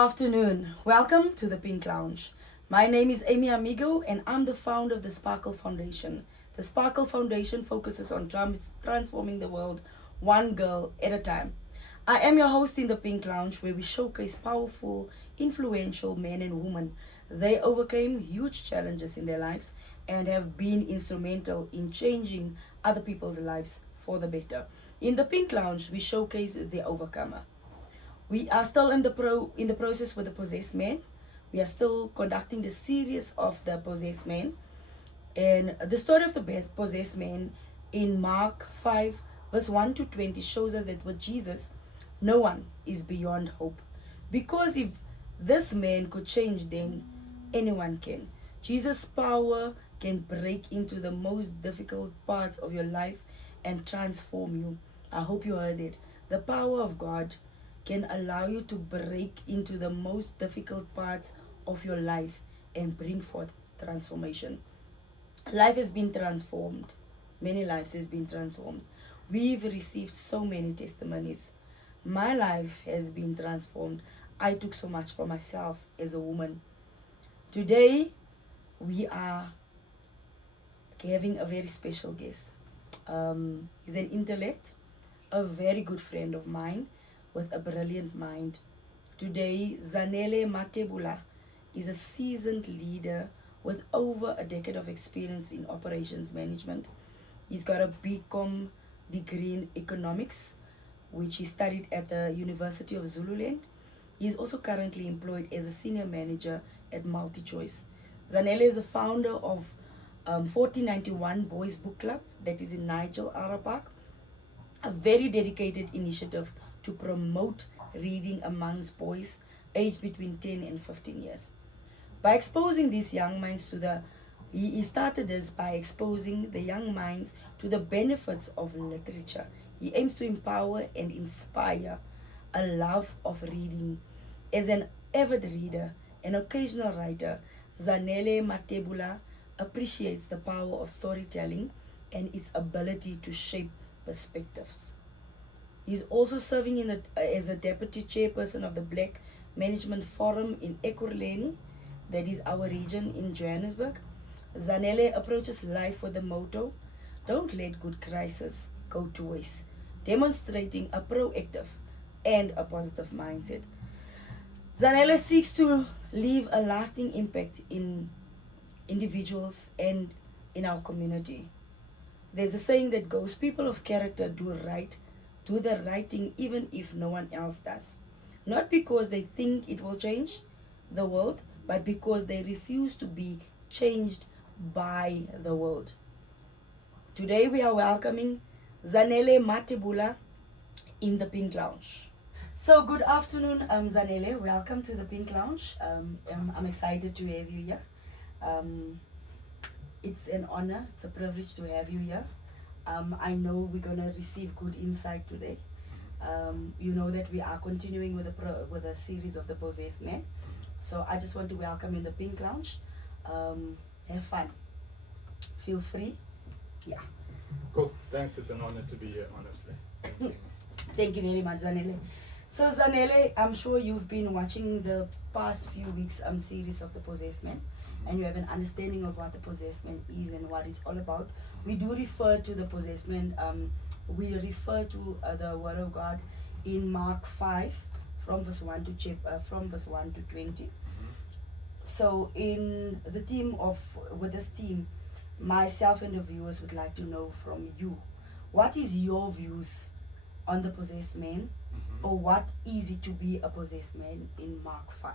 afternoon. Welcome to the Pink Lounge. My name is Amy Amigo and I'm the founder of the Sparkle Foundation. The Sparkle Foundation focuses on transforming the world one girl at a time. I am your host in the Pink Lounge, where we showcase powerful, influential men and women. They overcame huge challenges in their lives and have been instrumental in changing other people's lives for the better. In the Pink Lounge, we showcase the overcomer. We are still in the process with the possessed man. We are still conducting the series of the possessed man. And the story of the possessed man in Mark 5, verse 1 to 20 shows us that with Jesus, no one is beyond hope. Because if this man could change, then anyone can. Jesus' power can break into the most difficult parts of your life and transform you. I hope you heard it. The power of God can allow you to break into the most difficult parts of your life and bring forth transformation. Life has been transformed. Many lives has been transformed. We've received so many testimonies. My life has been transformed. I took so much for myself as a woman. Today, we are having a very special guest. He's an intellect, a very good friend of mine with a brilliant mind. Today, Zanele Mathebula is a seasoned leader with over a decade of experience in operations management. He's got a BCom degree in economics, which he studied at the University of Zululand. He is also currently employed as a senior manager at MultiChoice. Zanele is the founder of 1491 Boys Book Club that is in Nigel Ara Park, a very dedicated initiative to promote reading amongst boys aged between 10 and 15 years. By exposing these young minds to he started this by exposing the young minds to the benefits of literature. He aims to empower and inspire a love of reading. As an avid reader and occasional writer, Zanele Mathebula appreciates the power of storytelling and its ability to shape perspectives. He's also serving as a deputy chairperson of the Black Management Forum in Ekurhuleni, that is our region in Johannesburg. Zanele approaches life with the motto, "Don't let good crisis go to waste," demonstrating a proactive and a positive mindset. Zanele seeks to leave a lasting impact in individuals and in our community. There's a saying that goes, people of character do the right thing even if no one else does. Not because they think it will change the world, but because they refuse to be changed by the world. Today we are welcoming Zanele Mathebula in the Pink Lounge. So good afternoon, Zanele. Welcome to the Pink Lounge. I'm excited to have you here. It's an honor, it's a privilege to have you here. I know we're gonna receive good insight today. You know that we are continuing with the series of the possessed man. So I just want to welcome you in the Pink Lounge. Have fun. Feel free. Yeah. Cool. Thanks. It's an honor to be here, honestly. Thanks, Amy. Thank you very much, Zanele. So Zanele, I'm sure you've been watching the past few weeks series of the possessed man, and you have an understanding of what the possessed man is and what it's all about. We do refer to the possessed man. We refer to the Word of God in Mark 5 from verse 1 to 20. So in the with this team, myself and the viewers would like to know from you, what is your views on the possessed man, or what is it to be a possessed man in Mark 5,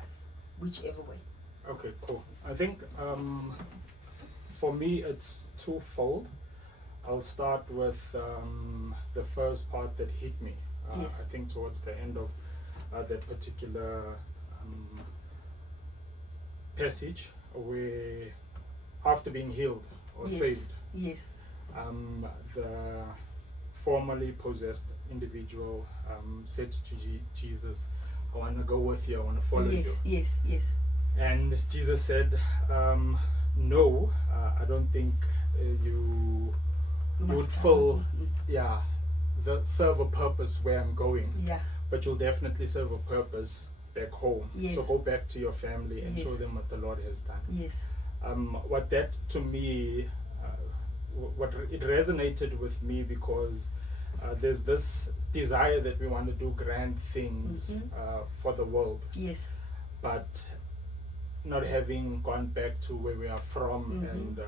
whichever way. Okay, cool. I think for me it's twofold. I'll start with the first part that hit me. Yes. I think towards the end of that particular passage, where after being healed or Yes. saved, Yes. the formerly possessed individual said to Jesus, "I want to go with you, I want to follow you." Yes. And Jesus said, "No, I don't think you would serve a purpose where I'm going, Yeah. but you'll definitely serve a purpose back home. Yes. So go back to your family and Yes. show them what the Lord has done. Yes. What that to me, it resonated with me because there's this desire that we want to do grand things for the world, Yes. but not having gone back to where we are from and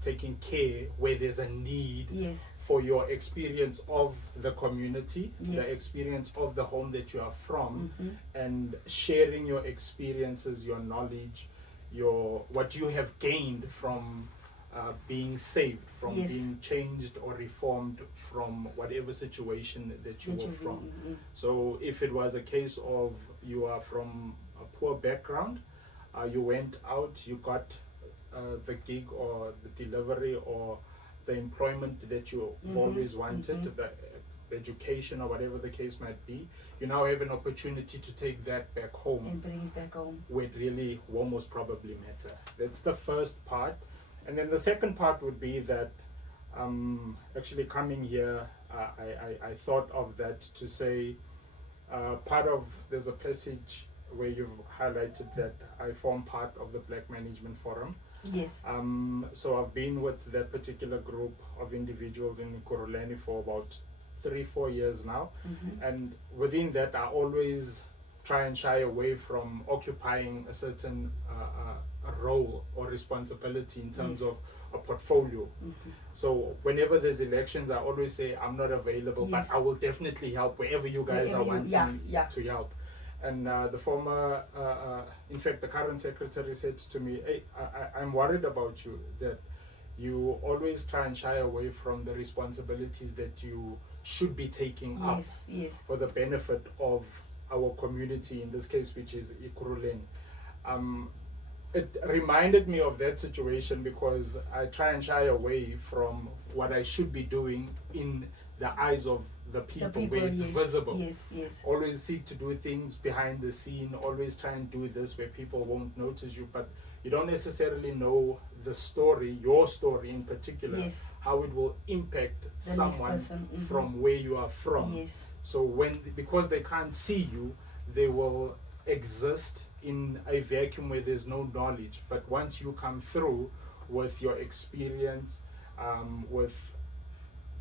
taking care where there's a need Yes. for your experience of the community, Yes. the experience of the home that you are from, and sharing your experiences, your knowledge, what you have gained from being saved, from Yes. being changed or reformed from whatever situation that you That were you've from. been, So if it was a case of you are from a poor background, you went out, you got the gig or the delivery or the employment that you've always wanted, the education or whatever the case might be, you now have an opportunity to take that back home and bring it back home. where it really will most probably matter. That's the first part. And then the second part would be that actually coming here, I thought of that to say there's a passage where you've highlighted that I form part of the Black Management Forum. Yes. So I've been with that particular group of individuals in Kuruleni for about 3-4 years now. And within that, I always try and shy away from occupying a certain role or responsibility in terms of a portfolio. So whenever there's elections, I always say I'm not available, Yes. but I will definitely help wherever you guys Wherever are you- wanting yeah. to help. And the former, in fact, the current secretary said to me, hey, I'm worried about you, that you always try and shy away from the responsibilities that you should be taking up Yes. Yes. for the benefit of our community, in this case, which is Ikuruleni. It reminded me of that situation because I try and shy away from what I should be doing in the eyes of the people, where it's yes. visible. Yes. Yes. Always seek to do things behind the scene, always try and do this where people won't notice you, but you don't necessarily know the story, your story in particular, Yes. how it will impact The next someone person. from where you are from. Yes. So because they can't see you, they will exist in a vacuum where there's no knowledge. But once you come through with your experience, with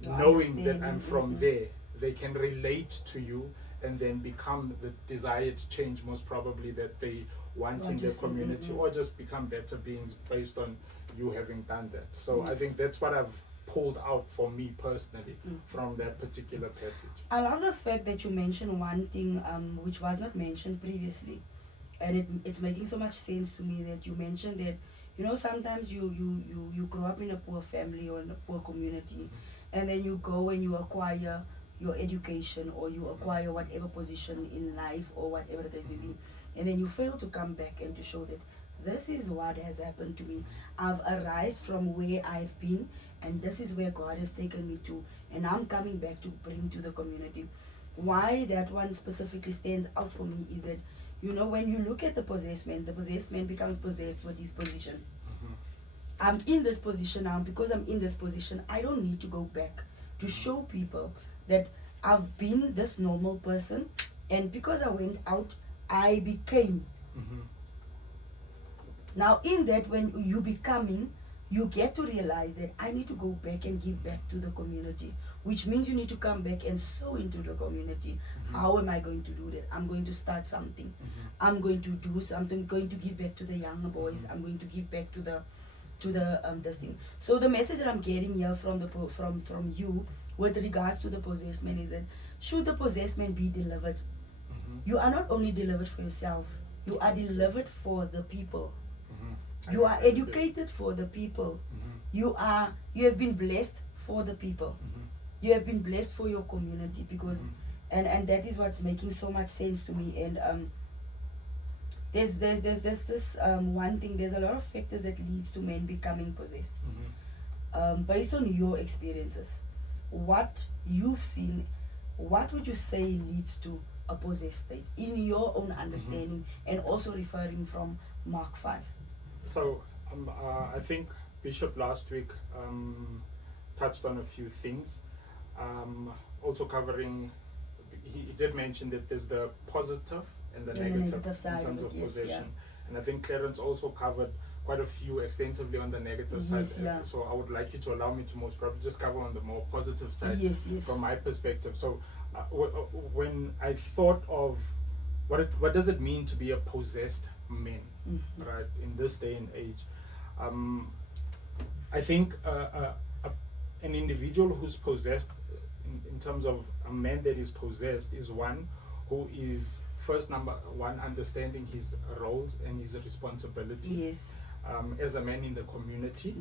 Your knowing that I'm understanding, from there, they can relate to you and then become the desired change most probably that they want in to their see, community, or just become better beings based on you having done that. So I Yes. think that's what I've pulled out for me personally from that particular passage. I love the fact that you mentioned one thing which was not mentioned previously, and it's making so much sense to me that you mentioned that, you know, sometimes you grow up in a poor family or in a poor community, and then you go and you acquire your education or you acquire whatever position in life or whatever the case may be, and then you fail to come back and to show that this is what has happened to me. I've arisen from where I've been, and this is where God has taken me to, and I'm coming back to bring to the community. Why that one specifically stands out for me is that, you know, when you look at the possessed man becomes possessed with his position. I'm in this position now. Because I'm in this position, I don't need to go back to show people that I've been this normal person, and because I went out, I became. Now in that, when you becoming, you get to realize that I need to go back and give back to the community, which means you need to come back and sow into the community. How am I going to do that? I'm going to start something. I'm going to do something, going to give back to the younger boys. I'm going to give back to the this thing. So the message that I'm getting here from you with regards to the possessed man is that should the possessed man be delivered, you are not only delivered for yourself, you are delivered for the people. You are educated for the people. You have been blessed for the people. You have been blessed for your community, because and that is what's making so much sense to me. And there's this one thing. There's a lot of factors that leads to men becoming possessed. Based on your experiences, what you've seen, what would you say leads to a possessed state in your own understanding, and also referring from Mark 5? So I think Bishop last week touched on a few things, also covering, he did mention that there's the positive and the And the negative negative side in terms of of it, yes, possession. And I think Clarence also covered quite a few extensively on the negative side. So I would like you to allow me to most probably just cover on the more positive side from my perspective. So when I thought of what does it mean to be a possessed man, right, in this day and age, I think an individual who's possessed, in terms of a man that is possessed, is one who is first, number one, understanding his roles and his responsibility as a man in the community.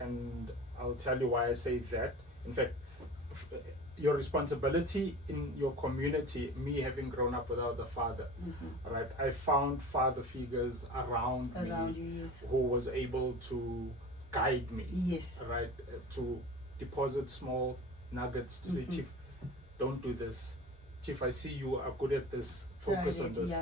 And I'll tell you why I say that. In fact, your responsibility in your community, me having grown up without a father, right, I found father figures around me who was able to guide me, right, to deposit small nuggets to say, Chief, don't do this. Chief, I see you are good at this, focus on this.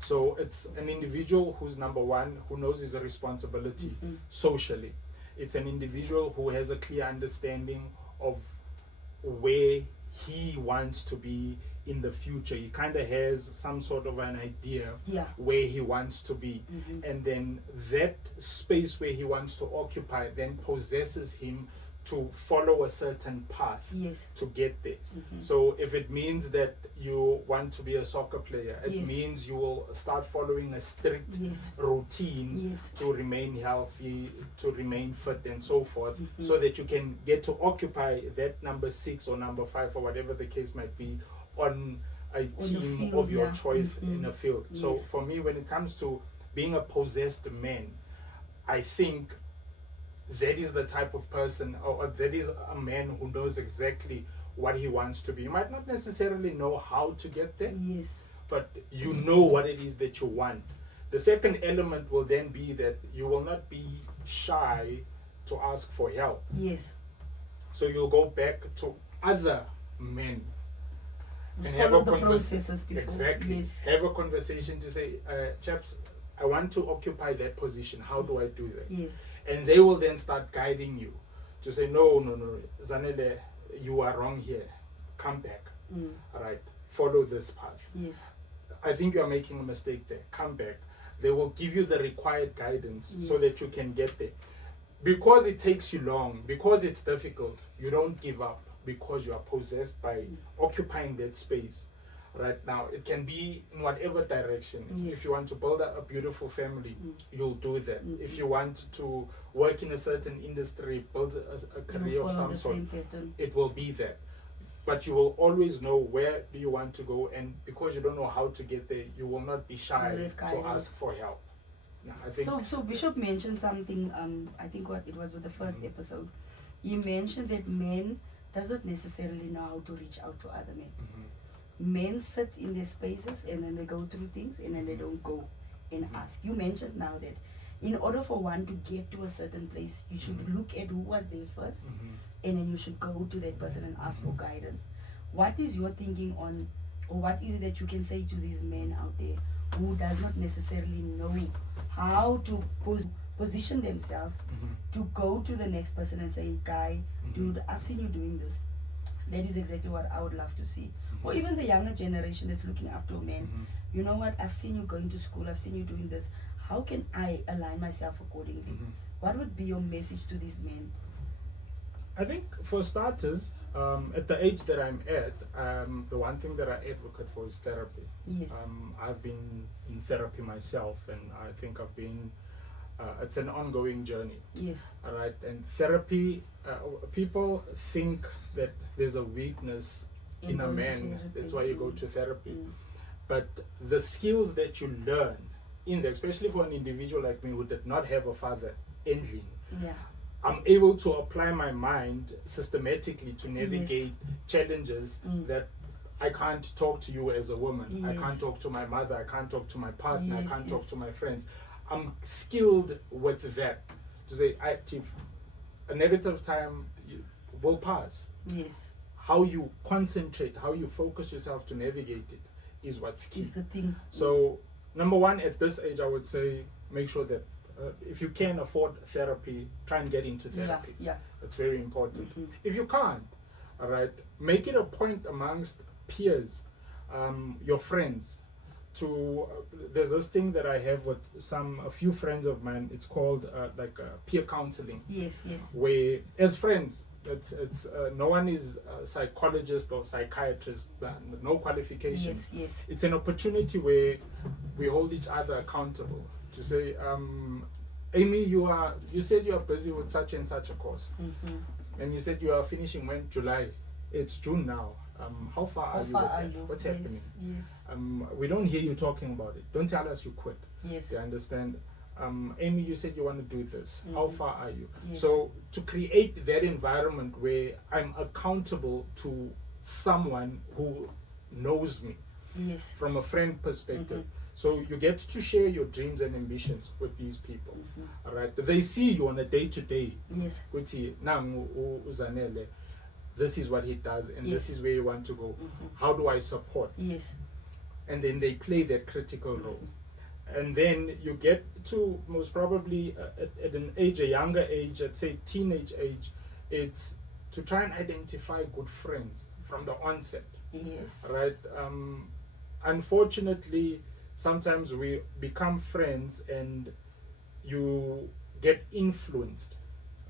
So it's an individual who's, number one, who knows his responsibility socially. It's an individual who has a clear understanding of where he wants to be in the future. He kind of has some sort of an idea where he wants to be, and then that space where he wants to occupy then possesses him to follow a certain path to get there. So if it means that you want to be a soccer player, it means you will start following a strict routine to remain healthy, to remain fit, and so forth, so that you can get to occupy that number 6 or number 5 or whatever the case might be on a team of your choice in a field. So for me, when it comes to being a possessed man, I think that is the type of person, or that is a man who knows exactly what he wants to be. You might not necessarily know how to get there, but you know what it is that you want. The second element will then be that you will not be shy to ask for help. So you'll go back to other men and have a conversation. Have a conversation to say, chaps, I want to occupy that position. How do I do that? And they will then start guiding you to say, no, Zanele, you are wrong here. Come back. Right? Follow this path. I think you are making a mistake there. Come back. They will give you the required guidance so that you can get there. Because it takes you long, because it's difficult, you don't give up, because you are possessed by occupying that space. Right now, it can be in whatever direction. If you want to build a beautiful family, you'll do that. If you want to work in a certain industry, build a career of some sort, it will be that. But you will always know where do you want to go, and because you don't know how to get there, you will not be shy to ask for help. I think so Bishop mentioned something, I think what it was with the first episode. He mentioned that men does not necessarily know how to reach out to other men. Men sit in their spaces and then they go through things and then they don't go and ask. You mentioned now that in order for one to get to a certain place, you should look at who was there first, and then you should go to that person and ask for guidance. What is your thinking on, or what is it that you can say to these men out there who does not necessarily know how to position themselves to go to the next person and say, guy, dude, I've seen you doing this. That is exactly what I would love to see. Or even the younger generation that's looking up to a man. You know what, I've seen you going to school, I've seen you doing this. How can I align myself accordingly? What would be your message to these men? I think for starters, at the age that I'm at, the one thing that I advocate for is therapy. I've been in therapy myself, and I think I've been it's an ongoing journey. Right? And therapy, people think that there's a weakness in a man, that's why you go to therapy. But the skills that you learn in there, especially for an individual like me who did not have a father ending, I'm able to apply my mind systematically to navigate challenges that I can't talk to you as a woman. I can't talk to my mother, I can't talk to my partner, I can't talk to my friends. I'm skilled with that. To say, Chief, a negative time will pass. How you concentrate, how you focus yourself to navigate it is what's key. Is the thing. So, number one, at this age, I would say make sure that if you can afford therapy, try and get into therapy. That's very important. If you can't, all right, make it a point amongst peers, your friends, there's this thing that I have with a few friends of mine. It's called peer counseling. Yes. Where as friends, it's no one is a psychologist or psychiatrist, no qualifications. Yes. It's an opportunity where we hold each other accountable to say, Amy, you said you are busy with such and such a course, and you said you are finishing when? July. It's June now. How far are you? What's happening? Yes. We don't hear you talking about it. Don't tell us you quit. Yes. You understand? Amy, you said you want to do this. How far are you? Yes. So to create that environment where I'm accountable to someone who knows me, yes, from a friend perspective. So you get to share your dreams and ambitions with these people. All right? They see you on a day-to-day. Yes. Zanele, this is what he does, and this is where you want to go. How do I support? Yes. And then they play that critical role. And then you get to most probably at a younger age, let's say teenage age, it's to try and identify good friends from the onset. Yes. Right? Unfortunately, sometimes we become friends and you get influenced.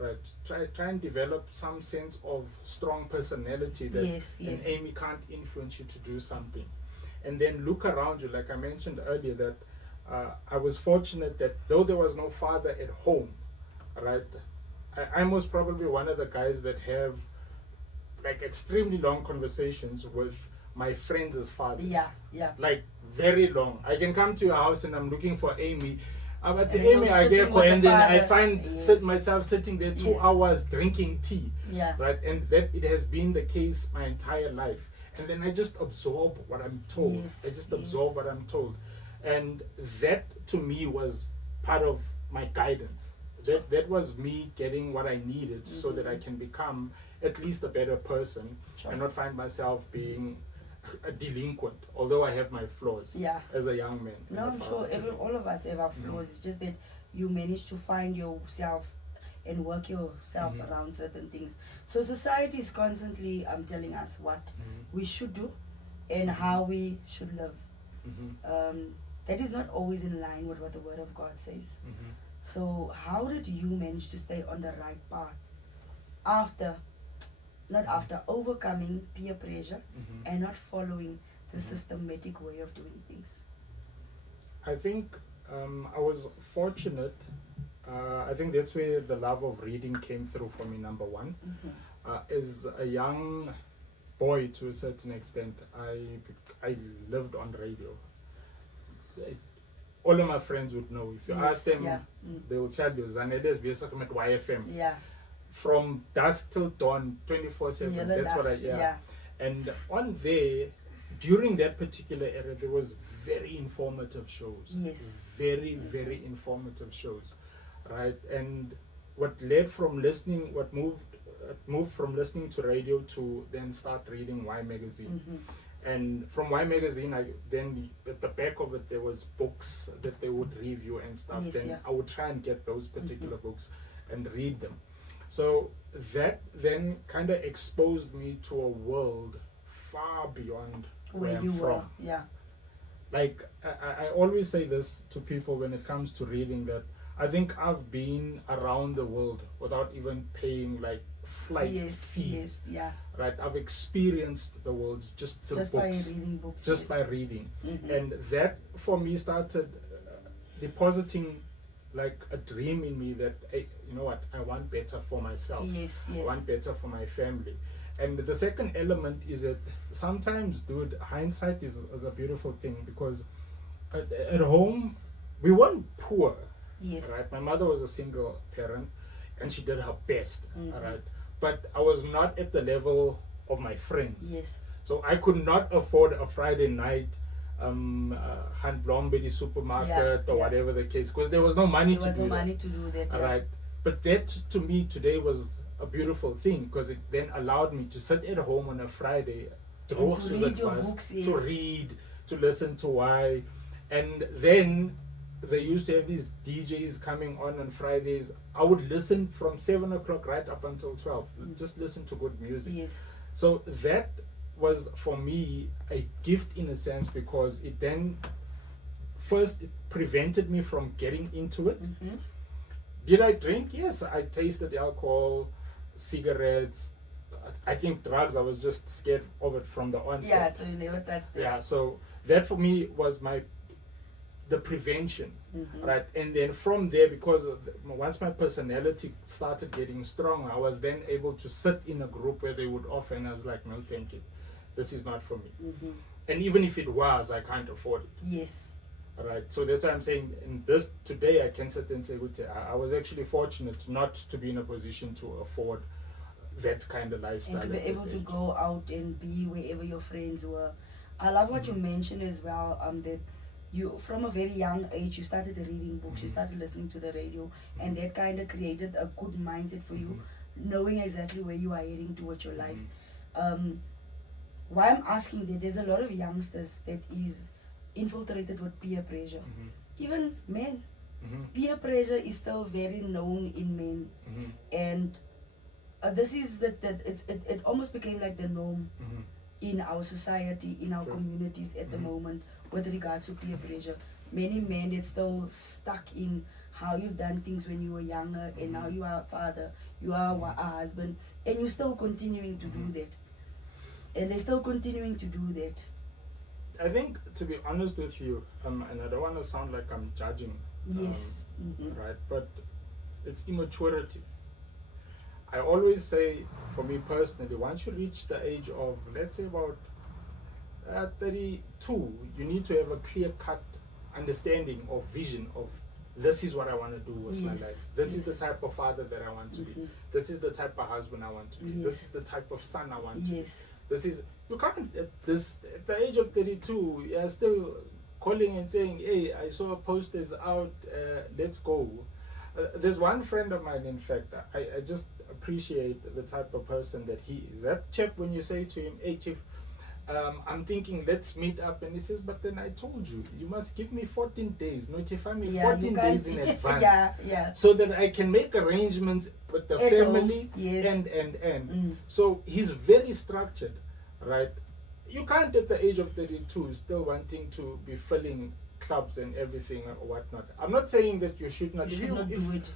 Right, try and develop some sense of strong personality that and Amy can't influence you to do something, and then look around you. Like I mentioned earlier, that I was fortunate that though there was no father at home, right, I'm most probably one of the guys that have like extremely long conversations with my friends as fathers. Yeah. Like very long. I can come to your house and I'm looking for Amy. But And Amy, I get and then I father. find myself sitting there 2 hours drinking tea. Yeah. Right, and that it has been the case my entire life. And then I just absorb what I'm told. Yes, I just absorb what I'm told, and that to me was part of my guidance. That was me getting what I needed so that I can become at least a better person and not find myself being a delinquent, although I have my flaws as a young man. No, I'm sure all of us have our flaws. It's just that you manage to find yourself and work yourself around certain things. So society is constantly telling us what we should do and how we should live. That is not always in line with what the Word of God says. So how did you manage to stay on the right path after overcoming peer pressure and not following the systematic way of doing things? I think I was fortunate. I think that's where the love of reading came through for me, number one. As a young boy, to a certain extent, I lived on radio. All of my friends would know. If you ask them, they will tell you, Zanele is basically at YFM. Yeah. From dusk till dawn, 24/7. That's what And on there, during that particular era, there was very informative shows. Yes. Very, very informative shows, right? And what moved from listening to radio to then start reading Y Magazine. And from Y Magazine, then at the back of it, there was books that they would review and stuff. I would try and get those particular books and read them. So that then kind of exposed me to a world far beyond where I'm from. Yeah. Like I always say this to people when it comes to reading, that I think I've been around the world without even paying like flight fees. Right, I've experienced the world just through books, by reading books, by reading, and that for me started depositing like a dream in me that, hey, you know what, I want better for myself. I want better for my family. And the second element is that sometimes, dude, hindsight is a beautiful thing, because at home we weren't poor. Right, my mother was a single parent and she did her best. All right, but I was not at the level of my friends. So I could not afford a Friday night Handblombedi supermarket or whatever the case, because there was no money to do that. All right, but that to me today was a beautiful thing, because it then allowed me to sit at home on a Friday, to read your books, to read, to listen to why. And then they used to have these DJs coming on Fridays. I would listen from 7 o'clock right up until 12, just listen to good music. So that was for me a gift in a sense, because it then first it prevented me from getting into it. Did I drink? Yes, I tasted alcohol, cigarettes. I think drugs, I was just scared of it from the onset. Yeah, so you never touched it. Yeah, so that for me was the prevention, right? And then from there, because once my personality started getting strong, I was then able to sit in a group where they would offer, and I was like, no, thank you, this is not for me. And even if it was, I can't afford it. Yes. Right, so that's why I'm saying in this today I can sit and say, I was actually fortunate not to be in a position to afford that kind of lifestyle. And to be able to go out and be wherever your friends were. I love what you mentioned as well, that you, from a very young age, you started reading books, you started listening to the radio, and that kind of created a good mindset for you, knowing exactly where you are heading towards your life. Why I'm asking that, there's a lot of youngsters that is infiltrated with peer pressure. Even men. Peer pressure is still very known in men. And this is that it almost became like the norm in our society, in our communities at the moment with regards to peer pressure. Many men that's still stuck in how you've done things when you were younger, and now you are a father, you are a husband, and you're still continuing to do that. And they're still continuing to do that. I think, to be honest with you, and I don't want to sound like I'm judging, yes, right, but it's immaturity. I always say, for me personally, once you reach the age of, let's say about 32, you need to have a clear-cut understanding or vision of, this is what I want to do with my life. This is the type of father that I want to be. This is the type of husband I want to be. This is the type of son I want to be. This is, you can't, at the age of 32, you're still calling and saying, hey, I saw posters out, let's go. There's one friend of mine, in fact, I just appreciate the type of person that he is. That chap, when you say to him, hey, Chief, I'm thinking, let's meet up. And he says, but then I told you, you must give me 14 days. Notify me 14 days in advance. So that I can make arrangements with the family. So he's very structured, right? You can't, at the age of 32, still wanting to be filling clubs and everything or whatnot. I'm not saying that you should not. do it.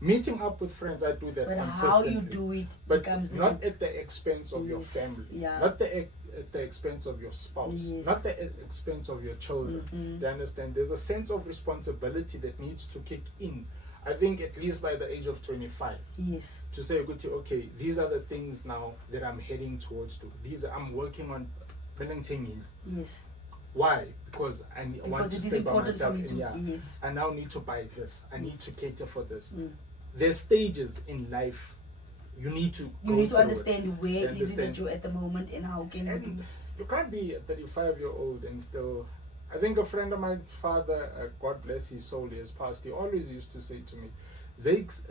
Meeting up with friends, I do that but consistently. How you do it but becomes not at the expense of your family. Not at the expense of your spouse. Not the expense of your children. You understand? There's a sense of responsibility that needs to kick in. I think at least by the age of 25. To say, okay, these are the things now that I'm heading towards. I'm working on parenting. Why? Because I want to stay by myself. I now need to buy this. I need to cater for this. There's stages in life. You need to understand where is it that you're at the moment, and how can you do. You can't be a 35-year-old and still. I think a friend of my father, God bless his soul, he has passed. He always used to say to me, Zakes,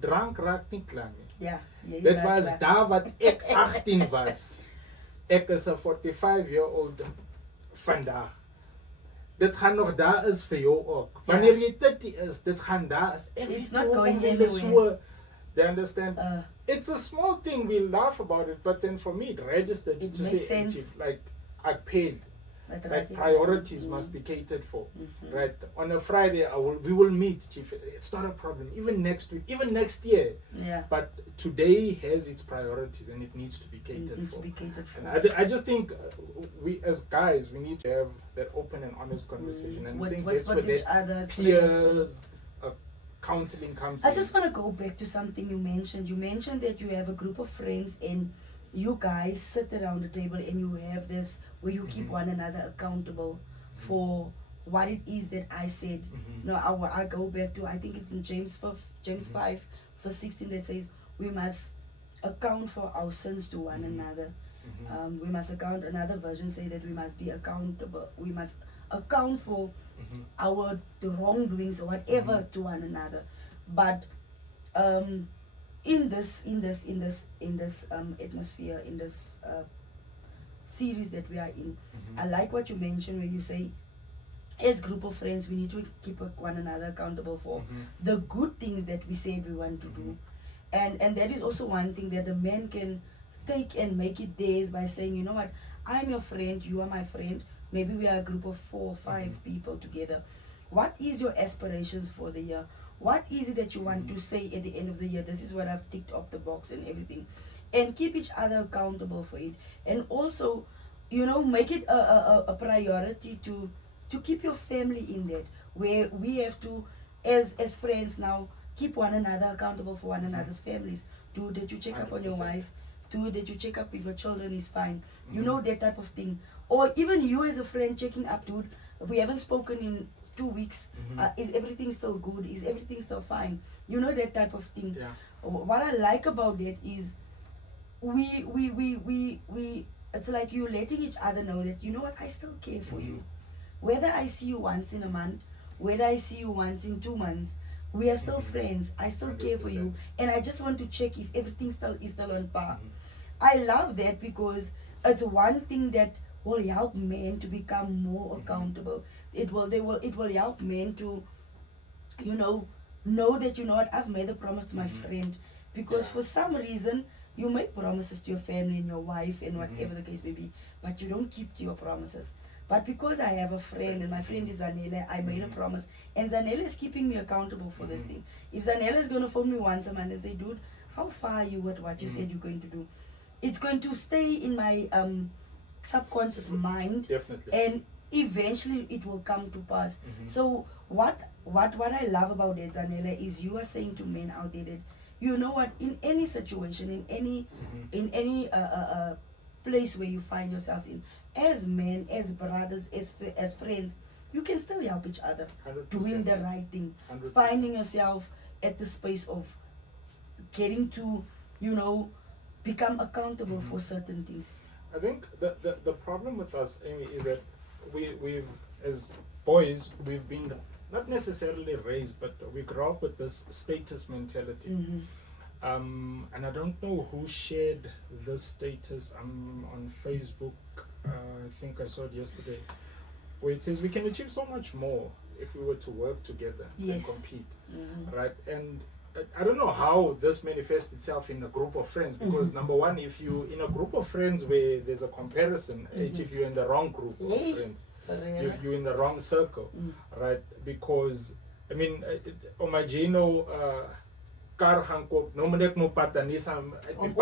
drank raakt nie klaar nie. Dit was daar wat ek 18 was. Ek is 'n 45-year-old vandaag. Dit gaan nog daar is vir jou ook. Wanneer jy 30 is, dit gaan daar is. It's not going anywhere. They understand? It's a small thing, we laugh about it, but then for me it registered to say, sense. Like, I paid. Like priorities must be catered for, right? On a Friday, we will meet, Chief. It's not a problem. Even next week, even next year. But today has its priorities, and it needs to be catered for. And I just think we as guys, we need to have that open and honest conversation. And I think that's where that peers, counseling comes in. I just want to go back to something you mentioned. You mentioned that you have a group of friends and you guys sit around the table and you have this where you keep one another accountable for what it is that I said. No, I go back to, I think it's in James 5 verse 16 that says we must account for our sins to one another. We must account. Another version say that we must be accountable. We must account for the wrongdoings or whatever to one another. But in this atmosphere, in this series that we are in, I like what you mentioned when you say, as group of friends, we need to keep one another accountable for the good things that we said we want to do, and that is also one thing that the men can take and make it theirs by saying, you know what, I'm your friend, you are my friend. maybe we are a group of 4 or 5 people together. What is your aspirations for the year? What is it that you want to say at the end of the year? This is what I've ticked off the box and everything. And keep each other accountable for it. And also, make it a priority to keep your family in that, where we have to, as friends now, keep one another accountable for one another's families. Do that you check up on your 100%. wife. Do that you check up if your children is fine. That type of thing. Or even you as a friend checking up, dude, we haven't spoken in 2 weeks. Is everything still good? Is everything still fine? That type of thing. Yeah. What I like about that is we it's like you letting each other know that, I still care for you. Whether I see you once in a month, whether I see you once in 2 months, we are still friends. I still care for you, and I just want to check if everything is still on par. I love that, because it's one thing that will help men to become more accountable. It will help men to, know that, I've made a promise to my friend, because for some reason you make promises to your family and your wife and whatever the case may be, but you don't keep to your promises. But because I have a friend, and my friend is Zanele, I made a promise, and Zanele is keeping me accountable for this thing. If Zanele is going to phone me once a month and say, dude, how far are you with what you said you're going to do? It's going to stay in my subconscious mind. Definitely. And eventually it will come to pass. So what I love about it, Zanele, is you are saying to men out there that, you know what, in any situation, in any place where you find yourselves in, as men, as brothers, as friends, you can still help each other. 100%. Doing the right thing. 100%. Finding yourself at the space of getting to, become accountable for certain things. I think the problem with us, Amy, is that we've, as boys, we've been not necessarily raised, but we grew up with this status mentality. And I don't know who shared this status on Facebook. I think I saw it yesterday, where it says we can achieve so much more if we were to work together and compete, right? And I don't know how this manifests itself in a group of friends, because number one, if you in a group of friends where there's a comparison, if you're in the wrong group of friends, you're in the wrong circle, right? Because I mean, Omagino car no patanisa, it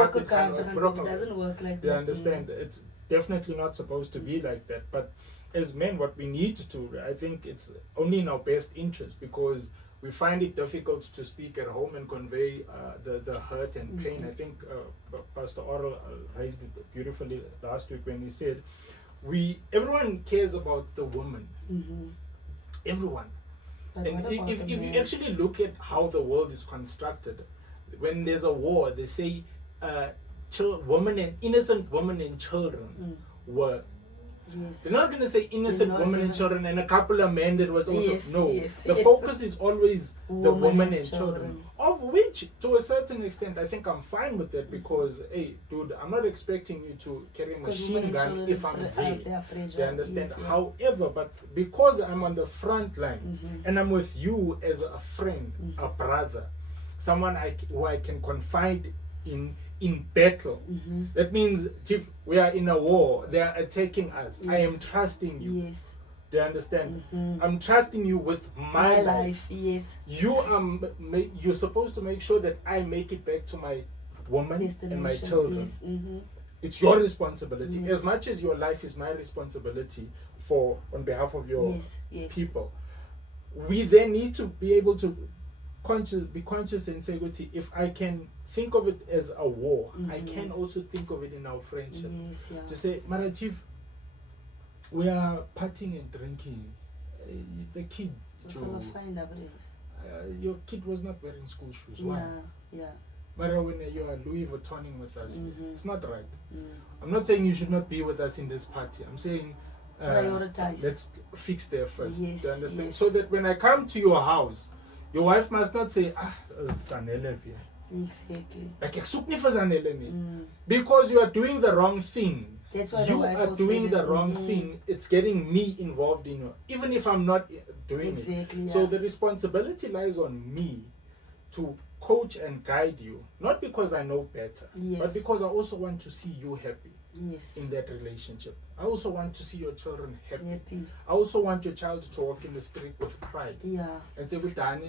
doesn't work like that. You understand? It's definitely not supposed to be like that. But as men, what we need to do, I think it's only in our best interest, because we find it difficult to speak at home and convey the hurt and pain. I think Pastor Oral raised it beautifully last week when he said, everyone cares about the woman. Everyone. But and if you actually look at how the world is constructed, when there's a war, they say innocent women and children were. They're not going to say innocent women and children and a couple of men that was also the focus is always the women and children, of which to a certain extent I think I'm fine with that, because hey dude, I'm not expecting you to carry a machine gun if I'm there. You understand? However, but because I'm on the front line and I'm with you as a friend, a brother, someone who I can confide in battle. That means if we are in a war, they are attacking us. I am trusting you. Do you understand? I'm trusting you with my life. You're supposed to make sure that I make it back to my woman and my children. It's your responsibility. As much as your life is my responsibility on behalf of your people. We then need to be able to be conscious and say, if I can think of it as a war, I can also think of it in our friendship. To say, Mara Chief, we are partying and drinking. The kids, your kid was not wearing school shoes. Why? Mara, when you are Louis Vuittoning with us, it's not right. I'm not saying you should not be with us in this party. I'm saying prioritize. Let's fix there first. Do you understand? So that when I come to your house, your wife must not say, Zanele here. Exactly. Like because you are doing the wrong thing. That's why you are doing the wrong thing. It's getting me involved in you, even if I'm not doing it. So the responsibility lies on me to coach and guide you, not because I know better, but because I also want to see you happy. Yes. in that relationship. I also want to see your children happy. Happy. I also want your child to walk in the street with pride. Yeah. And say,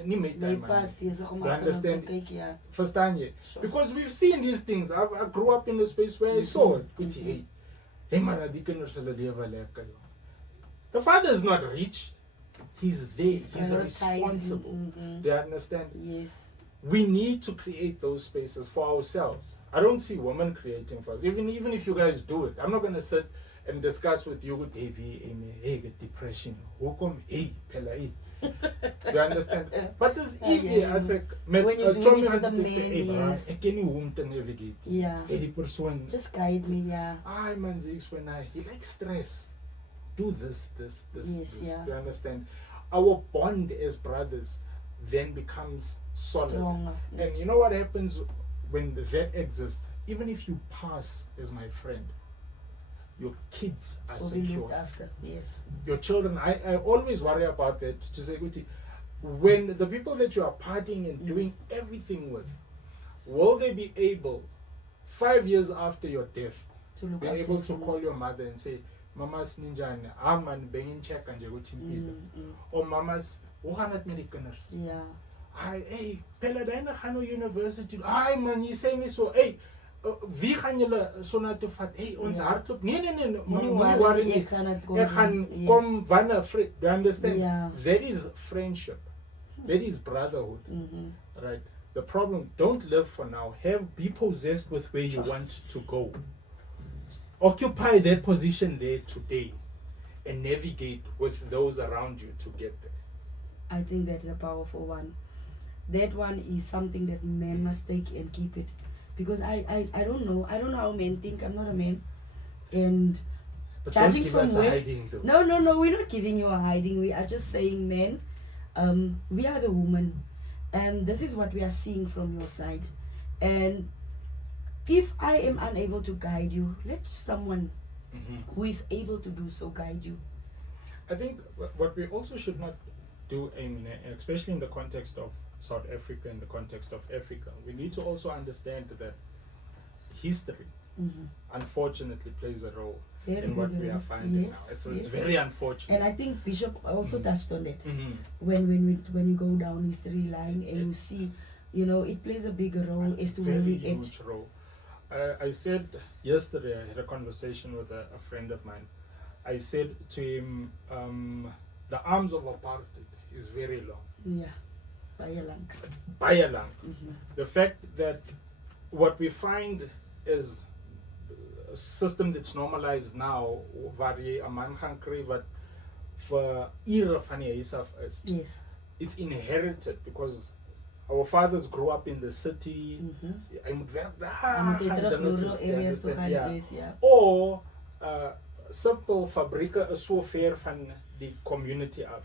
"Nie met My my man." pa's besig om You agter ons te understand? kyk, ja. Verstaan je? Sure. Because we've seen these things. I grew up in a space where I saw it. Hey, maar die kinders hulle lewe lekker. The father is not rich. He's there. He's responsible. Do you understand? Yes. We need to create those spaces for ourselves. I don't see women creating for us. Even if you guys do it, I'm not going to sit and discuss with you with hey, depression. Who come? Hey, pela. You understand? But it's easier as a when you do it with the men, say, yes. I can't womb to navigate. Yeah. Hey, the person. Just guide me, yeah. Man, when he likes stress. Do this. Yes, yeah. You understand? Our bond as brothers then becomes solid. Stronger. And you know what happens when that exists? Even if you pass as my friend, your kids are Will be secure. looked after, yes. Your children, I always worry about that. To say, when the people that you are partying and doing everything with, will they be able, 5 years after your death, To look be after able you to more. call your mother and say, Mama's ninjani, man bengin check and or Mama's met met die kinders. Yeah. Hey, Pella Dina gaan nou university. Man, jy sê nie so, hey, wie gaan julle so na toe vat? Hey, ons hardloop. Nee, moenie worry nie. Ek gaan dit kom. Ek gaan kom wanneer vriend. You understand? Yeah. That is friendship. That is brotherhood. Right? The problem, don't live for now. Be possessed with where you want to go. Occupy that position there today and navigate with those around you to get there. I think that's a powerful one. That one is something that men must take and keep it. Because I don't know how men think. I'm not a man. And But judging don't give from us a where, hiding though. No, we're not giving you a hiding. We are just saying, men, we are the woman, and this is what we are seeing from your side. And if I am unable to guide you, let someone who is able to do so guide you. I think what we also should not do, especially in the context of South Africa, in the context of Africa, we need to also understand that history, unfortunately, plays a role in what we are finding now. It's very unfortunate. And I think Bishop also touched on it. When you go down history line and you see, it plays a big role as to where we huge role. I said yesterday, I had a conversation with a friend of mine. I said to him, the arms of apartheid is very long. Yeah. Baie lang. The fact that what we find is a system that's normalized now, waar jy 'n man gaan kry wat vir ure van die huis af is. Yes. It's inherited because our fathers grew up in the city. Or simple fabrieke is so ver van die community af.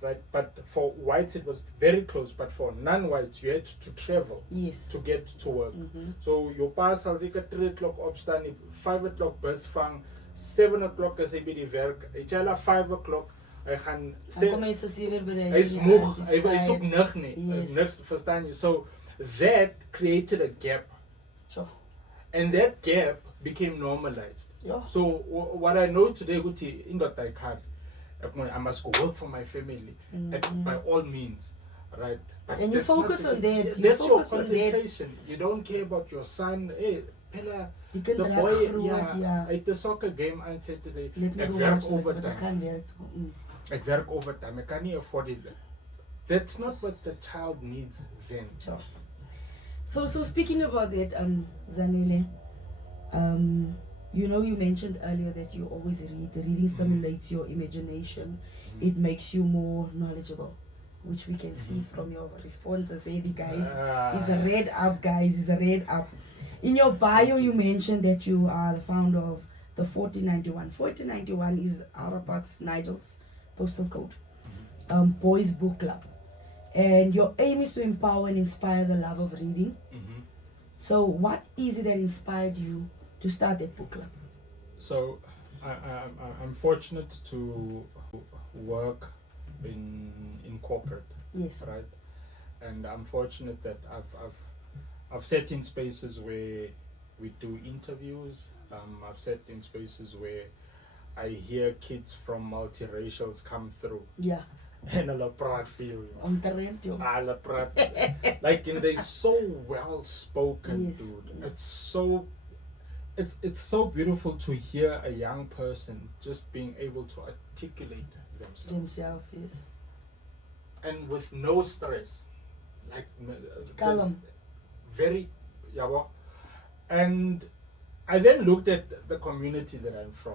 Right? But for whites it was very close, but for non-whites you had to travel to get to work. So your pa sal seker 3 o'clock opstaan, 5 o'clock bus vang, 7 o'clock is hy by die werk. Hy tell 5 o'clock hy gaan hy's moeg, hy soek niks, verstaan jy? So that created a gap. And that gap became normalized. So what I know today, in that I must go work for my family by all means, right? But and you focus on that. That's your concentration. You don't care about your son. Hey, Pella, the boy, at the soccer game on Saturday, I work overtime. I work overtime. I can't afford it. That's not what the child needs then. So speaking about that, Zanele, you mentioned earlier that you always read. The reading stimulates your imagination. It makes you more knowledgeable, which we can see from your responses. Hey, guys, is a read up, guys. Is a read up. In your bio, you mentioned that you are the founder of the 1491. 1491 is Arapax Nigel's postal code, boys book club, and your aim is to empower and inspire the love of reading. So, what is it that inspired you to start that book club? So I'm fortunate to work in corporate. Yes. Right. And I'm fortunate that I've sat in spaces where we do interviews. I've sat in spaces where I hear kids from multiracials come through. Yeah. And a prat feel. On the radio. Like, and they're so well spoken, Yes. dude. It's so beautiful to hear a young person just being able to articulate themselves. Yes. And with no stress, like Calm. Very, yeah. Well, and I then looked at the community that I'm from,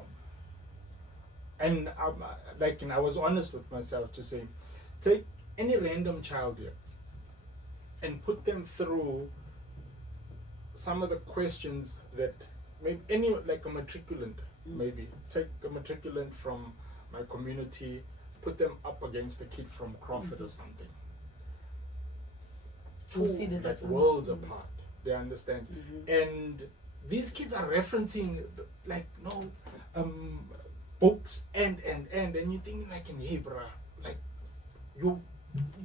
and I was honest with myself to say, take any random child here and put them through some of the questions that maybe like a matriculant, maybe take a matriculant from my community, put them up against a kid from Crawford or something. To see the like difference. worlds apart. They understand. And these kids are referencing like books and you think like, hey bruh, like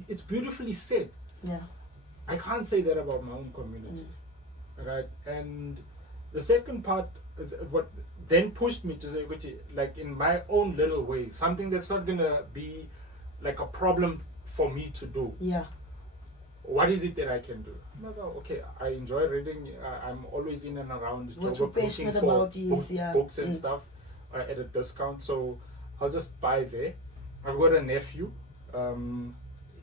it's beautifully said. Yeah. I can't say that about my own community. Right? And the second part, what then pushed me to say, like in my own little way, something that's not gonna be like a problem for me to do. Yeah. What is it that I can do? I'm like, okay, I enjoy reading. I'm always in and around What you're passionate about, yes, books and stuff at a discount. So I'll just buy there. I've got a nephew.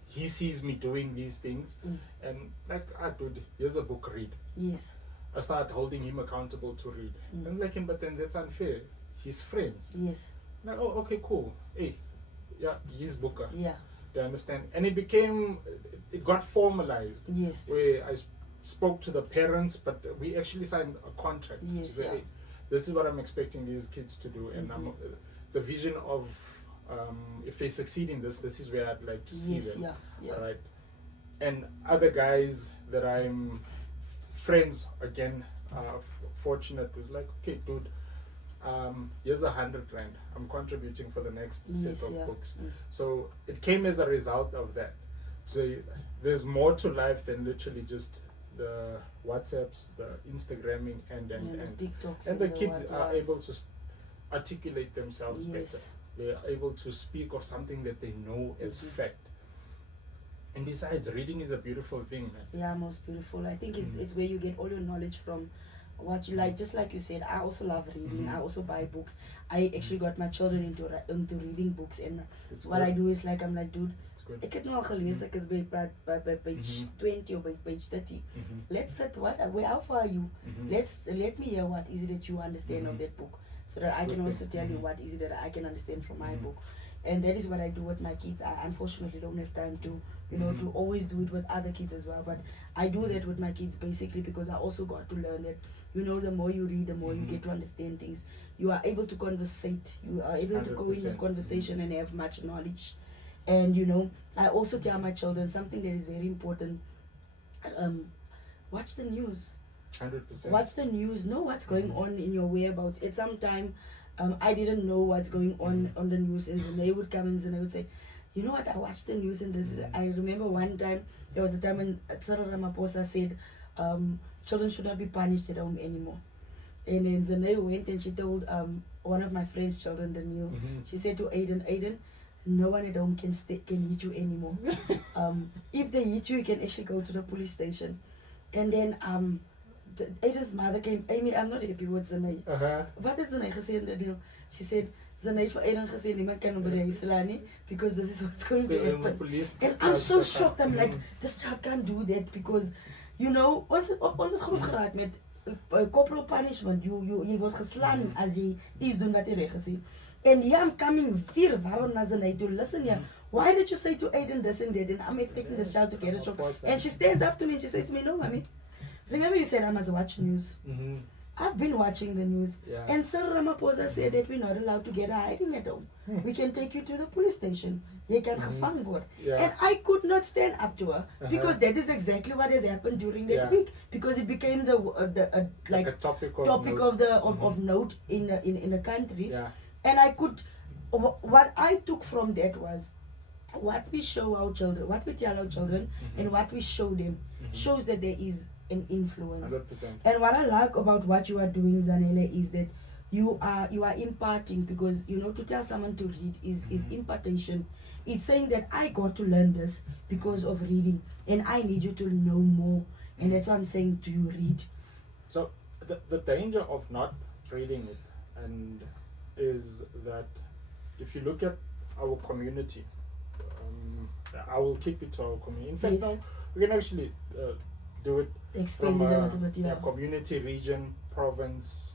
He sees me doing these things, and like, dude, here's a book, read. Yes. I start holding him accountable to read. I'm like, but then that's unfair. He's friends. Yes. Like, oh, okay, cool. Hey, yeah, he's booker. Yeah. They understand, and it got formalized. Yes. Where I spoke to the parents, but we actually signed a contract to say, hey, this is what I'm expecting these kids to do, and the vision of if they succeed in this is where I'd like to see them. Yeah. Right. And other guys that I'm friends again, fortunate was like, okay, dude, here's 100 rand. I'm contributing for the next set of books. So it came as a result of that. So there's more to life than literally just the WhatsApps, the Instagramming, and the TikToks, and the kids are able to articulate themselves better. They're able to speak of something that they know as fact. And besides, reading is a beautiful thing, man. Yeah, most beautiful. I think it's where you get all your knowledge from. What you like, just like you said, I also love reading. I also buy books. I actually got my children into reading books, and I do is like, I'm like, dude, ek het nou al gelees, ek is by page 20 or by page 30. Let's set how far are you? Let me hear what is it that you understand of that book, so that I can also tell you what is it that I can understand from my book. And that is what I do with my kids. I unfortunately don't have time to, to always do it with other kids as well. But I do that with my kids basically because I also got to learn that, the more you read, the more you get to understand things. You are able to conversate. You are able to go in a conversation and have much knowledge. And, I also tell my children something that is very important. Watch the news. 100%. Watch the news. Know what's going on in your whereabouts. At some time, I didn't know what's going on the news, and they would come and they would say, you know what, I watched the news, and this is, I remember one time, there was a time when Zanele Mathebula said, children should not be punished at home anymore. And then Zanele went and she told one of my friend's children, Daniel, she said to Aiden, no one at home can hit you anymore. If they hit you, you can actually go to the police station. And then Aiden's mother came, Amy, I'm not happy with Zanele. What is Zanele gesê in the deal? She said, Zanele vir Aiden gesê, niemand kan hom by die huis laat nie, because this is what's going to happen. And I'm so shocked, I'm like, this child can't do that, because, ons het groot geraak met corporal punishment. Jy word geslaan as jy iets doen wat jy reg gesê. And here I'm coming vir waarom na Zanele to listen here. Why did you say to Aiden this and that? And I'm expecting this child to get a shock. And she stands up to me and she says to me, no, mommy. Remember you said I must watch news. I've been watching the news. And Zanele Mathebula said that we're not allowed to get a hiding at home. We can take you to the police station. Jy kan gevang word. And I could not stand up to her because that is exactly what has happened during that week. Because it became like a topic of note in the country. And I could, what I took from that was, what we show our children, what we tell our children, and what we show them shows that there is an influence. 100%. And what I like about what you are doing, Zanele, is that you are imparting, because to tell someone to read is impartation. It's saying that I got to learn this because of reading, and I need you to know more. And that's why I'm saying to you, read. So the danger of not reading it is that if you look at our community, I will keep it to our community. In fact, now we can actually do it Explain from it a little bit, yeah. community, region, province,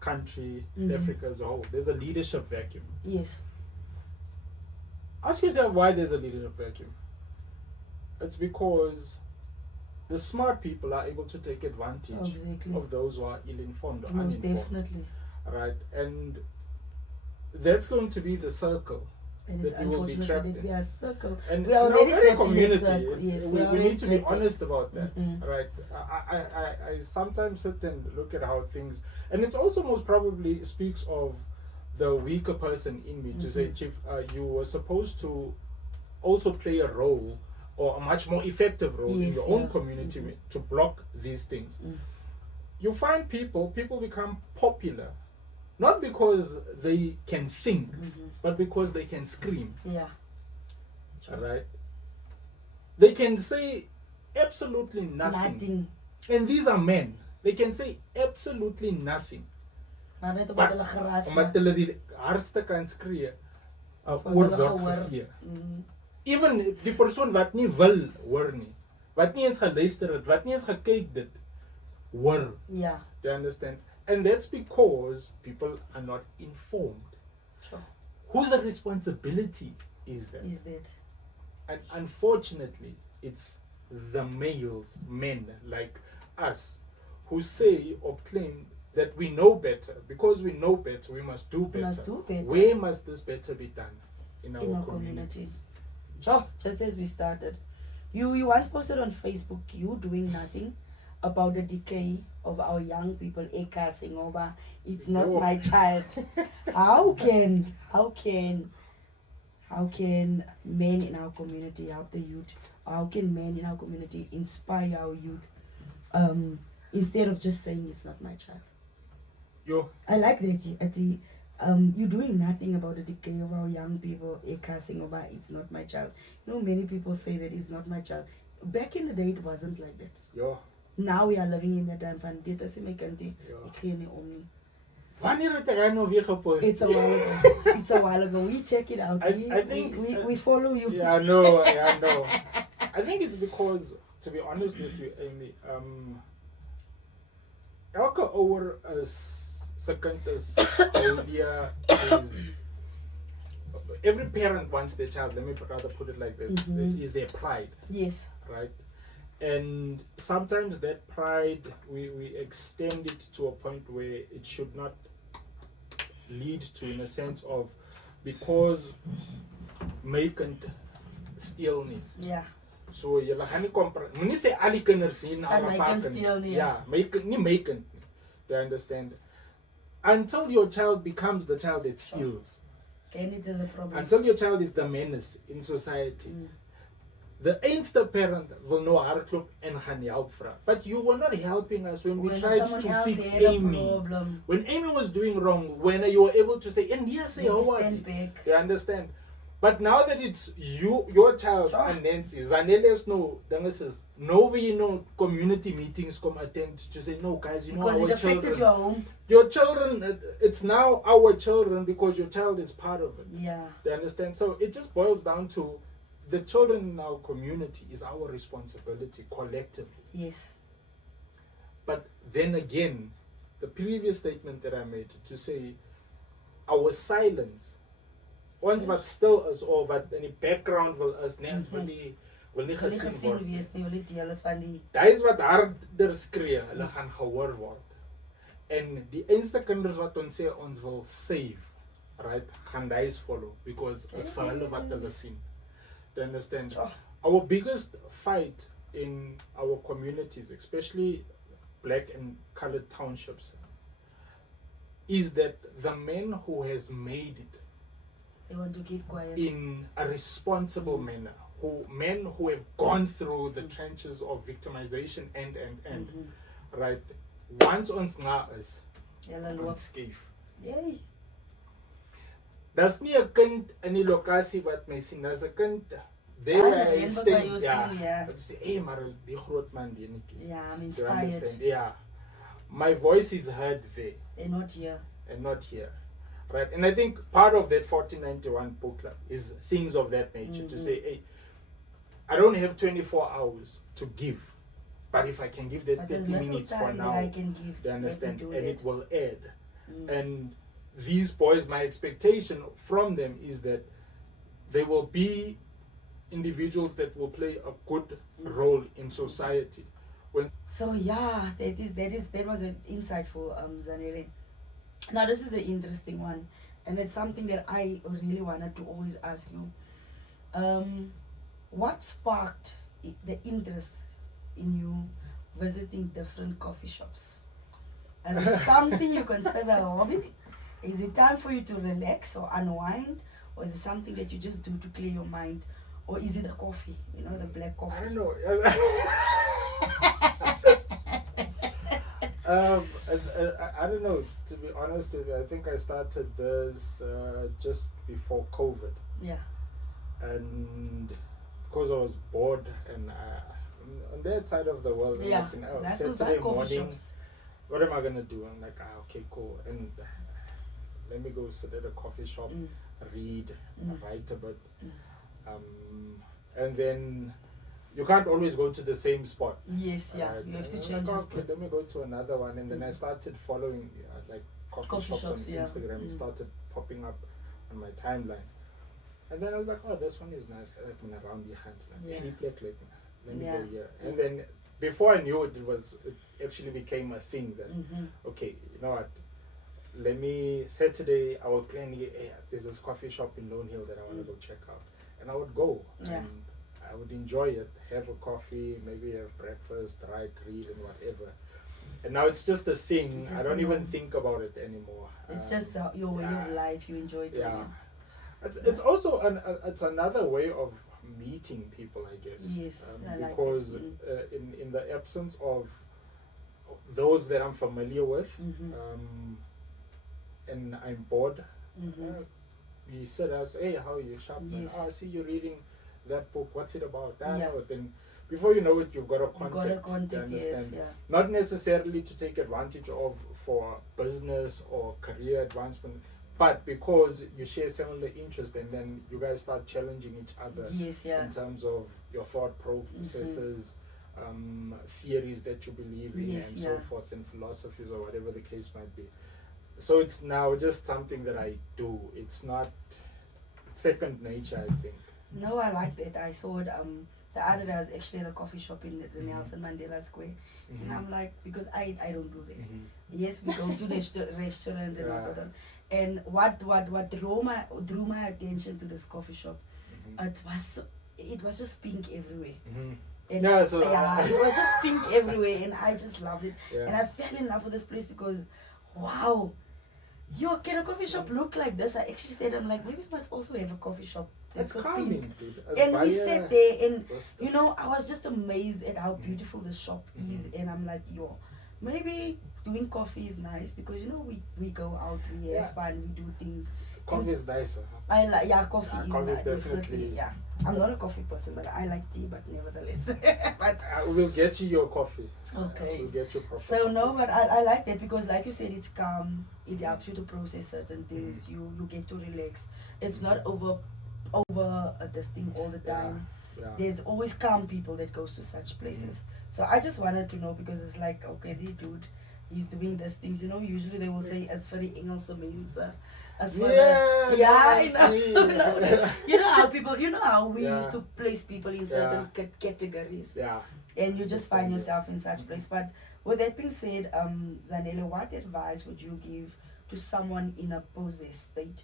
country, Africa as a whole. There's a leadership vacuum. Yes. Ask yourself why there's a leadership vacuum. It's because the smart people are able to take advantage of those who are ill-informed or Most uninformed. definitely. Right, and that's going to be the circle And it's that we will be unfortunate trapped that in. we are circle. And We are in our already very trapped in community, that circle. Yes, we already need to be trapped. honest about that, right? I sometimes sit and look at how things, and it's also most probably speaks of the weaker person in me to say, Chief, you were supposed to also play a role, or a much more effective role in your own community to block these things. You find people become popular, not because they can think, but because they can scream. Yeah. All right. They can say absolutely nothing. And these are men. They can say absolutely nothing. Maar net Maar omdat hulle geraas omdat hulle die hardste kan skree oor word gegee. Even die persoon wat nie wil hoor nie, wat nie eens geluister het, wat nie eens gekyk dit, hoor. Yeah. Do you understand? And that's because people are not informed. Sure. Whose responsibility is that? Is that? And unfortunately, it's the males, men like us, who say or claim that we know better. Because we know better, we must do better. We must do better. Where must this better be done? In our communities. Sure. Just as we started, you once posted on Facebook, you doing nothing about the decay of our young people, cussing over, it's not my child. How can men in our community help the youth? How can men in our community inspire our youth, instead of just saying it's not my child? I like that you're doing nothing about the decay of our young people, cussing over it's not my child. Many people say that it's not my child. Back in the day, it wasn't like that. Now we are living in that time van dit is my country. Ek gee nie om nie. Wanneer het jy nou weer gepost? It's a while ago. It's a while ago. We check it out. I think we follow you. Yeah, I know. I think it's because, to be honest with you, Amy, elke ouer se kind is idea is every parent wants their child, let me rather put it like this, is their pride. Yes. Right? And sometimes that pride, we extend it to a point where it should not lead to, in a sense of, because my kind steal nie. Yeah. So jy gaan nie moenie sê al die kinders sien al my kind steal nie. Yeah, my kind nie. Do you understand? Until your child becomes the child that steals. Then it is a problem. Until your child is the menace in society. The einste parent will know hardloop en gaan help vra. But you were not helping us when we tried to fix Amy. When Amy was doing wrong, when you were able to say, and yes, say, how are you? You understand? But now that it's you, your child, and Nancy, Zanele's no community meetings come attend to say, no guys, you know, because our it affected children. Your children, it's now our children because your child is part of it. Yeah. Do you understand? So it just boils down to the children in our community is our responsibility collectively. Yes. But then again, the previous statement that I made to say our silence, once but still us or but any background will us net wil nie gesien word. Dis wat harder skree, hulle gaan gehoor word. En die enigste kinders wat ons sê ons wil save, right, gaan dies follow because it's vir hulle wat hulle sien. Do you understand? Our biggest fight in our communities, especially black and colored townships, is that the men who has made it, they want to keep quiet in a responsible manner, men who have gone through the trenches of victimization and right, once ons na is onskeef. Yay. Dis nie 'n kind in die lokasie wat my sien, dis 'n kind there where hy stem. Ja. Ek sê, "Hey, maar die groot man die netjie." Yeah, I'm inspired. Yeah. My voice is heard there. And not here. And not here. Right? And I think part of that 1491 book club is things of that nature, to say, hey, I don't have 24 hours to give, but if I can give that 30 minutes for now, I can give, they understand, and it will add. And these boys, my expectation from them is that they will be individuals that will play a good role in society. So yeah, that was an insightful Zanele. Now this is the interesting one, and it's something that I really wanted to always ask you. What sparked the interest in you visiting different coffee shops? And it's something you consider a hobby? Is it time for you to relax or unwind? Or is it something that you just do to clear your mind? Or is it the coffee, the black coffee? I don't know. I don't know, to be honest with you. I think I started this just before COVID. Yeah. And because I was bored and on that side of the world, yeah, I'm like, Saturday morning, what am I going to do? I'm like, okay, cool. And let me go sit at a coffee shop, read, write a bit. And then you can't always go to the same spot. Yes, yeah. You have to change. Okay, let me go to another one. And then I started following like coffee shops on Instagram. It started popping up on my timeline. And then I was like, oh, this one is nice. I like around the hands. Let me go here. And then before I knew it, it actually became a thing that, okay, you know what? Saturday, I will plan, hey, there's this coffee shop in Lone Hill that I want to go check out. And I would go. Yeah. And I would enjoy it, have a coffee, maybe have breakfast, write, read, and whatever. And now it's just a thing. I don't even think about it anymore. It's just your way of life. You enjoy it. Yeah. It's also it's another way of meeting people, I guess. Yes, because in the absence of those that I'm familiar with, and I'm bored, we sit as, hey, how are you, sharp? Yes. I see you reading that book. What's it about? Then before you know it, you've got a contact. Yes, yeah. Not necessarily to take advantage of for business or career advancement, but because you share similar interests, and then you guys start challenging each other in terms of your thought processes, theories that you believe in, and so forth, and philosophies or whatever the case might be. So it's now just something that I do. It's not second nature, I think. No, I like that. I saw it the other day. I was actually at a coffee shop in the Nelson Mandela Square, and I'm like, because I don't do that. Yes, we go to restaurants and all that. And what drew my attention to this coffee shop, it was just pink everywhere. And it was just pink everywhere, and I just loved it. And I fell in love with this place because, wow, can a coffee shop look like this? I actually said, I'm like, maybe I must also have a coffee shop that's calming, and we sat there, and I was just amazed at how beautiful the shop is, and I'm like, maybe doing coffee is nice because we go out, we have fun, we do things. Coffee is nicer. I like coffee is coffee nice, is definitely. I'm not a coffee person, but I like tea, but nevertheless. But we'll get you your coffee. Okay. We'll get you proper. So no, but I like that because, like you said, it's calm. It helps you to process certain things. You get to relax. It's not over this thing all the time. There's always calm people that goes to such places. So I just wanted to know because it's like, okay, the dude, he's doing these things. Usually they will say as very Engelse mense. I know. You know how people, how we used to place people in certain categories. Yeah. And you just find yourself in such place. But with that being said, Zanele, what advice would you give to someone in a possessed state,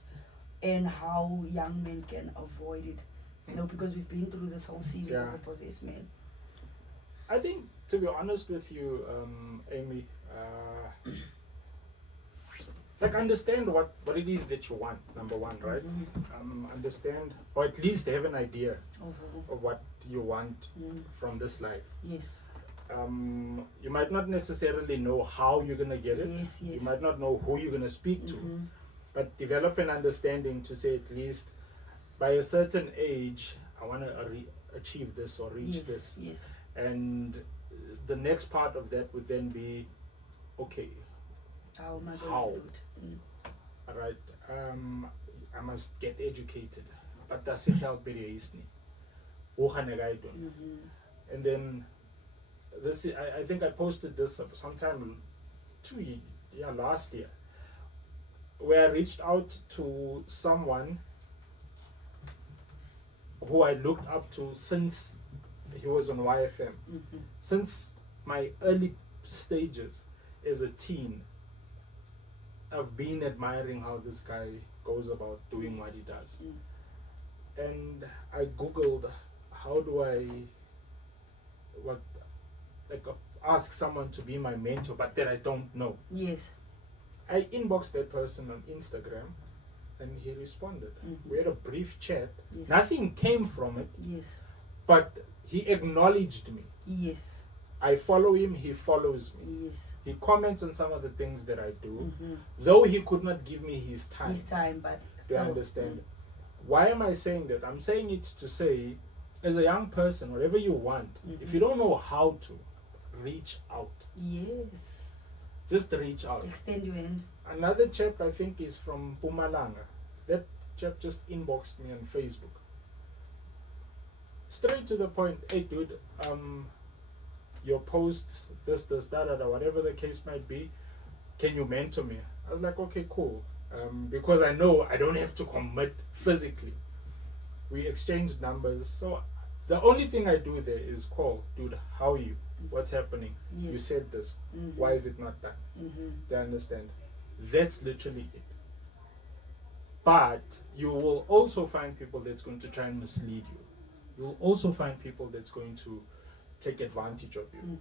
and how young men can avoid it? Because we've been through this whole series of the possessed man. I think, to be honest with you, Amy, like understand what it is that you want, number one, right? Understand, or at least have an idea of what you want from this life. Yes. You might not necessarily know how you're gonna get it. Yes, yes. You might not know who you're gonna speak to, but develop an understanding to say at least by a certain age, I want to achieve this or reach this. Yes. And the next part of that would then be, okay, how am I going how? to do it? All right, I must get educated, but that's it. Help and then this, I think I posted this sometime last year, where I reached out to someone who I looked up to since he was on YFM. Since my early stages as a teen, I've been admiring how this guy goes about doing what he does. And I googled, how do I ask someone to be my mentor, but that I don't know. Yes. I inboxed that person on Instagram, and he responded. We had a brief chat. Yes. Nothing came from it. Yes. But he acknowledged me. Yes. I follow him, he follows me. Yes. He comments on some of the things that I do, though he could not give me his time. But still. Do you understand? Why am I saying that? I'm saying it to say, as a young person, whatever you want, if you don't know how to, reach out. Yes. Just reach out. Extend your hand. Another chap, I think, is from Mpumalanga. That chap just inboxed me on Facebook. Straight to the point. Hey, dude, your posts, this, da, whatever the case might be, can you mentor me? I was like, okay, cool. Because I know I don't have to commit physically. We exchanged numbers. So the only thing I do there is call, dude, how are you? What's happening? Yes. You said this. Why is it not done? Do you understand? That's literally it. But you will also find people that's going to try and mislead you. You'll also find people that's going to take advantage of you.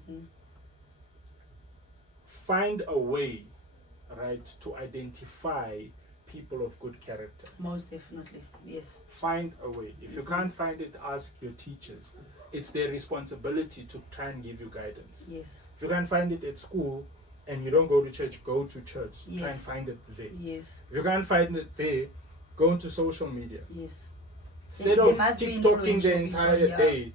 Find a way, right, to identify people of good character. Most definitely, yes. Find a way. If you can't find it, ask your teachers. It's their responsibility to try and give you guidance. Yes. If you can't find it at school and you don't go to church, go to church. Yes. Try and find it there. Yes. If you can't find it there, go into social media. Yes. Instead of TikToking the entire day,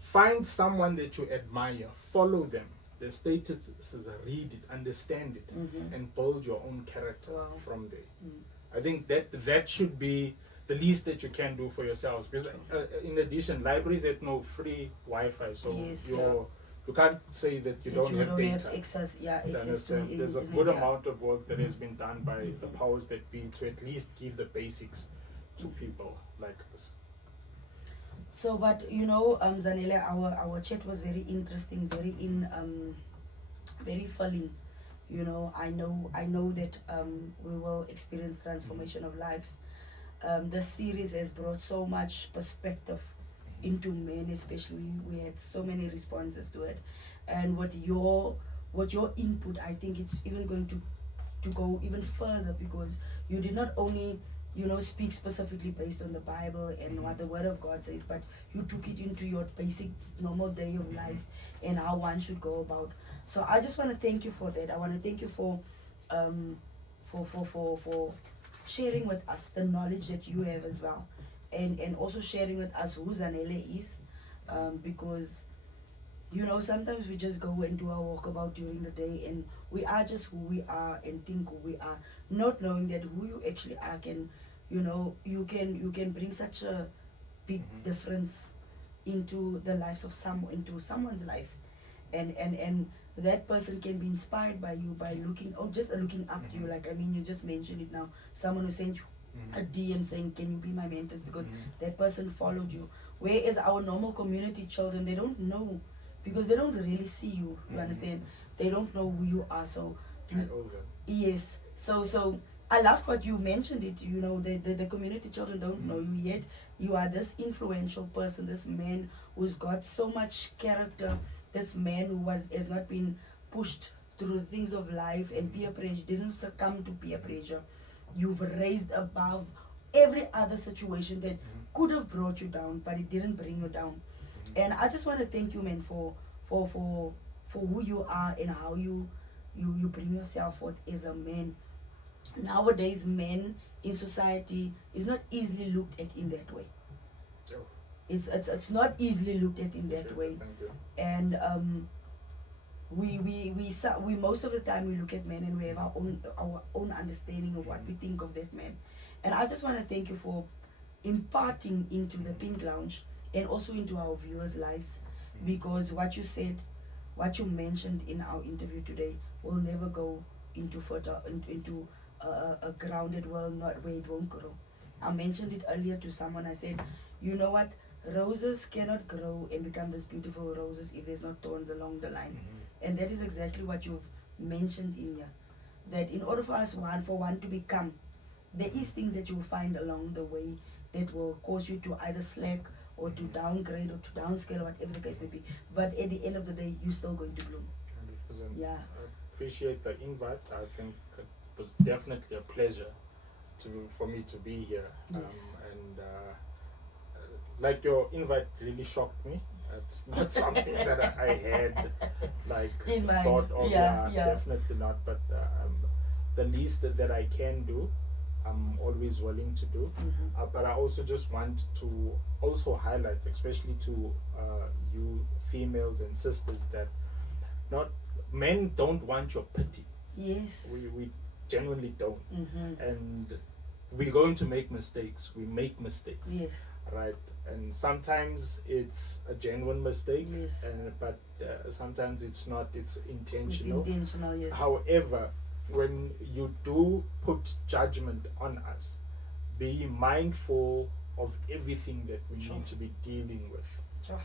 find someone that you admire, follow them. The status says read it, understand it, and build your own character from there. I think that should be the least that you can do for yourselves. Because in addition, libraries have no free Wi-Fi, so you can't say that you don't have data. Have access, access to it. There's a good amount of work that has been done by the powers that be to at least give the basics to people like us. So, but you know, Zanele, our chat was very interesting, very filling. You know, I know that we will experience transformation of lives. This series has brought so much perspective into men, especially. We had so many responses to it, and what your input, I think it's even going to go even further, because you did not only speak specifically based on the Bible and what the Word of God says, but you took it into your basic normal day of life and how one should go about. So I just want to thank you for that. I want to thank you for sharing with us the knowledge that you have as well, and also sharing with us who Zanele is, because sometimes we just go and do our walkabout during the day, and we are just who we are and think who we are, not knowing that who you actually are can, you can bring such a big difference into the lives of someone's life, and that person can be inspired by you by looking up to you. Like, I mean, you just mentioned it now. Someone who sent you a DM saying, "Can you be my mentors?" Because that person followed you. Whereas our normal community children, they don't know, because they don't really see you. You understand? They don't know who you are. So yes. So I love what you mentioned it. The community children don't know you yet. You are this influential person, this man who's got so much character, this man who has not been pushed through the things of life and peer pressure, didn't succumb to peer pressure. You've raised above every other situation that could have brought you down, but it didn't bring you down. And I just want to thank you, man, for who you are and how you bring yourself forth as a man. Nowadays, men in society is not easily looked at in that way. Sure. It's not easily looked at in that way. Thank you. And we most of the time we look at men and we have our own understanding of what we think of that man. And I just want to thank you for imparting into the Pink Lounge and also into our viewers' lives, because what you said, what you mentioned in our interview today will never go into into a grounded world, not where it won't grow. I mentioned it earlier to someone. I said, you know what, roses cannot grow and become these beautiful roses if there's not thorns along the line. And that is exactly what you've mentioned in here, that in order for us one to become, there is things that you'll find along the way that will cause you to either slack or to downgrade or to downscale or whatever the case may be. But at the end of the day, you're still going to bloom. 100%. Yeah. I appreciate the invite. I think it was definitely a pleasure for me to be here. Yes. Like, your invite really shocked me. It's not something that I had like In mind. thought of. Yeah. Definitely not. But the least that I can do, I'm always willing to do. But I also just want to also highlight, especially to you females and sisters, that not men don't want your pity. Yes. We genuinely don't. And we're going to make mistakes. We make mistakes. Yes. Right? And sometimes it's a genuine mistake. Yes. But sometimes it's not. It's intentional. It's intentional, yes. However, when you do put judgment on us, be mindful of everything that we Sure. need to be dealing with. Sure.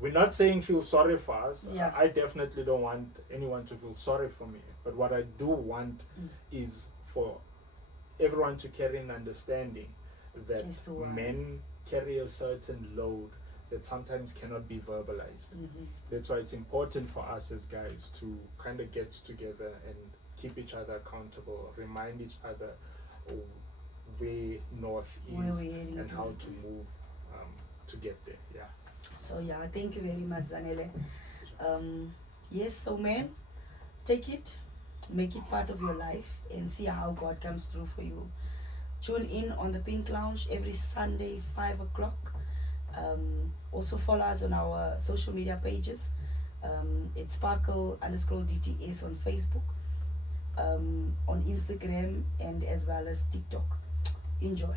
We're not saying feel sorry for us. Yeah. I definitely don't want anyone to feel sorry for me. But what I do want is for everyone to carry an understanding that As to why. men carry a certain load that sometimes cannot be verbalized. That's why it's important for us as guys to kind of get together and keep each other accountable, remind each other where north Where is we're heading and to. how to move to get there. Yeah. So yeah, thank you very much, Zanele. Yes, so man, take it, make it part of your life, and see how God comes through for you. Tune in on the Pink Lounge every Sunday, 5 o'clock. Also follow us on our social media pages. It's Sparkle_DTS on Facebook, on Instagram, and as well as TikTok. Enjoy.